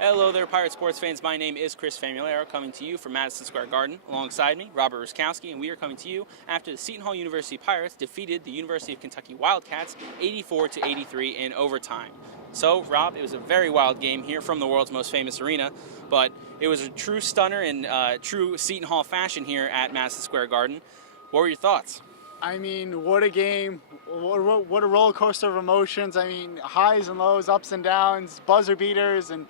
Hello there, Pirate sports fans. My name is Chris Famularo, coming to you from Madison Square Garden. Alongside me, Robert Ruszkowski, and we are coming to you after the Seton Hall University Pirates defeated the University of Kentucky Wildcats 84-83 in overtime. So, Rob, it was a very wild game here from the world's most famous arena, but it was a true stunner in true Seton Hall fashion here at Madison Square Garden. What were your thoughts? I mean, what a game. What a roller coaster of emotions. I mean, highs and lows, ups and downs, buzzer beaters, and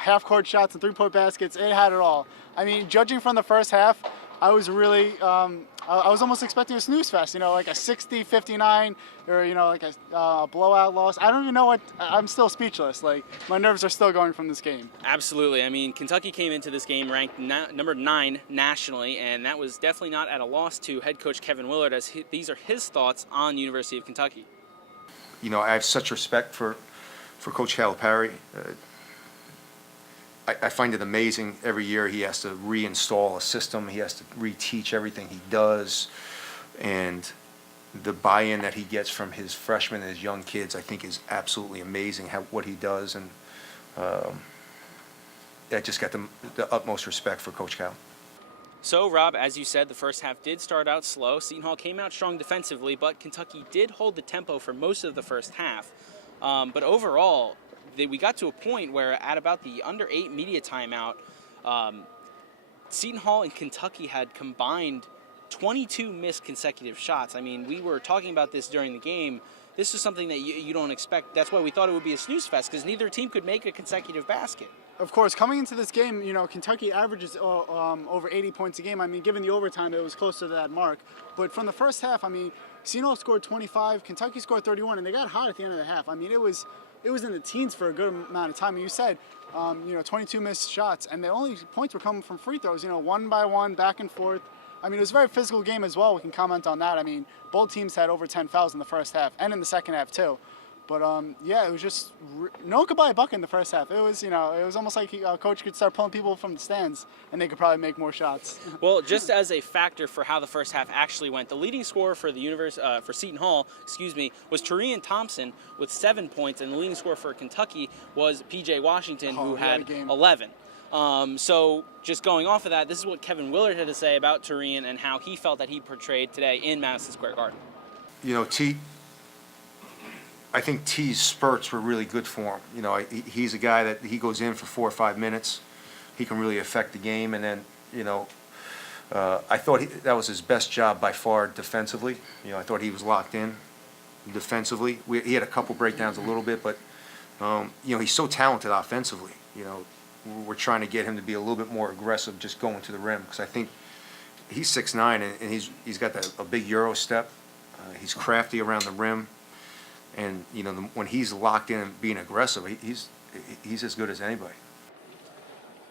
half-court shots and three-point baskets. It had it all. I mean, judging from the first half, I was really, I was almost expecting a snooze fest, like a 60-59 or, like a blowout loss. I don't even know I'm still speechless. Like, my nerves are still going from this game. Absolutely. I mean, Kentucky came into this game ranked number 9 nationally, and that was definitely not at a loss to head coach Kevin Willard, as these are his thoughts on the University of Kentucky. I have such respect for Coach Calipari. I find it amazing every year he has to reinstall a system. He has to reteach everything he does. And the buy-in that he gets from his freshmen and his young kids, I think, is absolutely amazing what he does. And I just got the utmost respect for Coach Cal. So, Rob, as you said, the first half did start out slow. Seton Hall came out strong defensively, but Kentucky did hold the tempo for most of the first half. But overall, we got to a point where at about the under 8 media timeout, Seton Hall and Kentucky had combined 22 missed consecutive shots. I mean, we were talking about this during the game. This is something that you don't expect. That's why we thought it would be a snooze fest, because neither team could make a consecutive basket. Of course, coming into this game, Kentucky averages over 80 points a game. I mean, given the overtime, it was closer to that mark. But from the first half, I mean, Seton Hall scored 25, Kentucky scored 31, and they got hot at the end of the half. I mean, it was in the teens for a good amount of time. And you said, 22 missed shots, and the only points were coming from free throws, one by one, back and forth. I mean, it was a very physical game as well. We can comment on that. I mean, both teams had over 10 fouls in the first half and in the second half too. But yeah, it was just no one could buy a bucket in the first half. It was, it was almost like coach could start pulling people from the stands, and they could probably make more shots. Well, just as a factor for how the first half actually went, the leading scorer for for Seton Hall, was Taurean Thompson with 7 points, and the leading scorer for Kentucky was P.J. Washington, who had 11. So just going off of that, this is what Kevin Willard had to say about Taurean and how he felt that he portrayed today in Madison Square Garden. I think T's spurts were really good for him. He's a guy that he goes in for 4 or 5 minutes. He can really affect the game. And then, I thought that was his best job by far defensively. I thought he was locked in defensively. He had a couple breakdowns a little bit, but, he's so talented offensively. We're trying to get him to be a little bit more aggressive just going to the rim, because I think he's 6'9", and he's got a big Euro step. He's crafty around the rim. And when he's locked in and being aggressive, he's as good as anybody.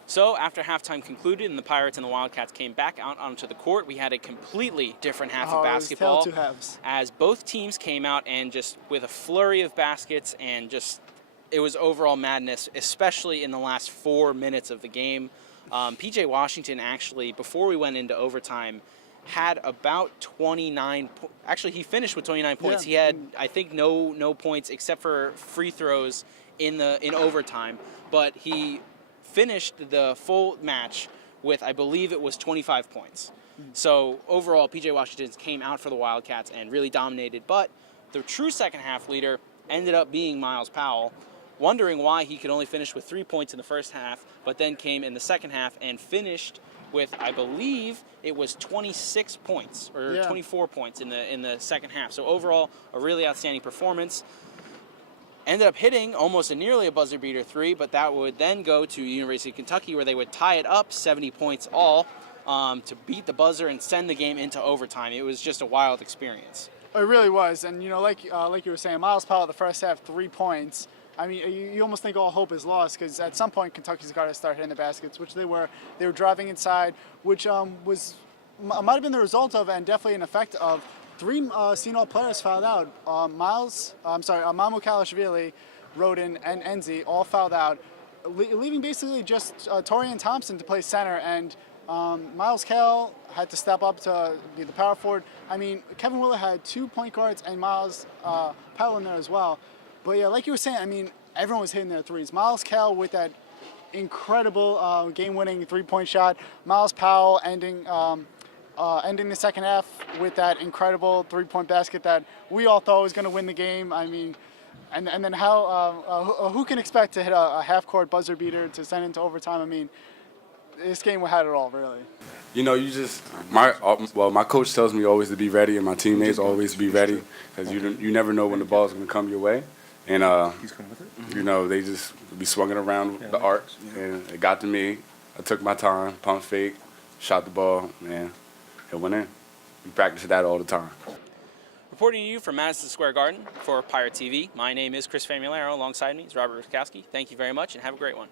So after halftime concluded and the Pirates and the Wildcats came back out onto the court, we had a completely different half of basketball. It was two halves. As both teams came out and just with a flurry of baskets, and just it was overall madness, especially in the last 4 minutes of the game. P.J. Washington actually, before we went into overtime, had about 29. Actually, he finished with 29 points. Yeah. He had, I think, no points except for free throws in overtime. But he finished the full match with, I believe it was 25 points. So overall, P.J. Washington came out for the Wildcats and really dominated. But the true second half leader ended up being Myles Powell, wondering why he could only finish with 3 points in the first half, but then came in the second half and finished with, I believe it was 26 points or 24 points in the second half. So overall, a really outstanding performance. Ended up hitting almost nearly a buzzer beater 3, but that would then go to University of Kentucky, where they would tie it up 70 points all to beat the buzzer and send the game into overtime. It was just a wild experience. It really was, and like you were saying, Myles Powell the first half 3 points. I mean, you almost think all hope is lost, because at some point Kentucky's got to start hitting the baskets, which they were. They were driving inside, which might have been the result of, and definitely an effect of, 3 Seton Hall players fouled out. Mamu Kalashvili, Roden, and Enzi all fouled out, leaving basically just Taurean Thompson to play center, and Myles Cale had to step up to be the power forward. I mean, Kevin Willard had 2 point guards and Myles Powell in there as well. But yeah, like you were saying, I mean, everyone was hitting their threes. Myles Cale with that incredible game-winning three-point shot. Myles Powell ending the second half with that incredible three-point basket that we all thought was going to win the game. I mean, and then who can expect to hit a half-court buzzer beater to send into overtime? I mean, this game had it all, really. You know, my coach tells me always to be ready, and my teammates always be ready, because you never know when the ball's going to come your way. And, you know, they just be swinging around the arc, and it got to me. I took my time, pump fake, shot the ball, and it went in. We practice that all the time. Reporting to you from Madison Square Garden for Pirate TV, my name is Chris Famularo. Alongside me is Robert Ruszkowski. Thank you very much, and have a great one.